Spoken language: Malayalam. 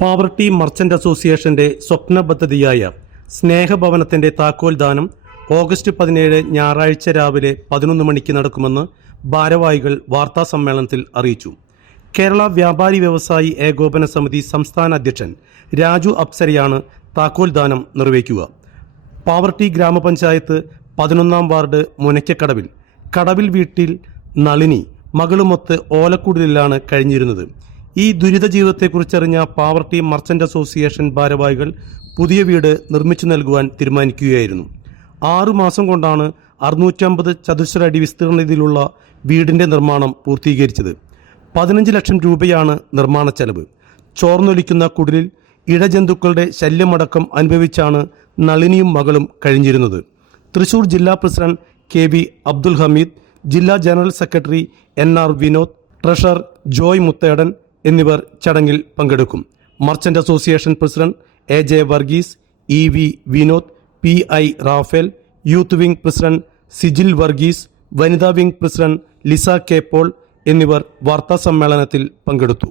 പാവർട്ടി മർച്ചന്റ് അസോസിയേഷന്റെ സ്വപ്ന പദ്ധതിയായ സ്നേഹഭവനത്തിന്റെ താക്കോൽ ദാനം ഓഗസ്റ്റ് പതിനേഴ് ഞായറാഴ്ച രാവിലെ പതിനൊന്ന് മണിക്ക് നടക്കുമെന്ന് ഭാരവാഹികൾ വാർത്താ സമ്മേളനത്തിൽ അറിയിച്ചു. കേരള വ്യാപാരി വ്യവസായി ഏകോപന സമിതി സംസ്ഥാന അധ്യക്ഷൻ രാജു അപ്സരയാണ് താക്കോൽ ദാനം നിർവഹിക്കുക. പാവർട്ടി ഗ്രാമപഞ്ചായത്ത് പതിനൊന്നാം വാർഡ് മുനയ്ക്കക്കടവിൽ കടവിൽ വീട്ടിൽ നളിനി മകളുമൊത്ത് ഓലക്കുടിലാണ് കഴിഞ്ഞിരുന്നത്. ഈ ദുരിത ജീവിതത്തെക്കുറിച്ചറിഞ്ഞ പാവർട്ടി മർച്ചന്റ് അസോസിയേഷൻ ഭാരവാഹികൾ പുതിയ വീട് നിർമ്മിച്ചു നൽകുവാൻ തീരുമാനിക്കുകയായിരുന്നു. ആറു മാസം കൊണ്ടാണ് അറുന്നൂറ്റമ്പത് ചതുശ്ര അടി വിസ്തീർണതയിലുള്ള വീടിന്റെ നിർമ്മാണം പൂർത്തീകരിച്ചത്. പതിനഞ്ച് ലക്ഷം രൂപയാണ് നിർമ്മാണ ചെലവ്. ചോർന്നൊലിക്കുന്ന കുടിലിൽ ഇഴജന്തുക്കളുടെ ശല്യമടക്കം അനുഭവിച്ചാണ് നളിനിയും മകളും കഴിഞ്ഞിരുന്നത്. തൃശൂർ ജില്ലാ president K V Abdul Hameed ജില്ലാ general secretary N R Vinod treasurer Joy Muthedan എന്നിവർ ചടങ്ങിൽ പങ്കെടുക്കും. Merchant association president A J Varghese E V Vinod P I Raphael youth wing president Sijil Varghese വനിതാ wing president Lisa K Paul എന്നിവർ വാർത്താ സമ്മേളനത്തിൽ പങ്കെടുത്തു.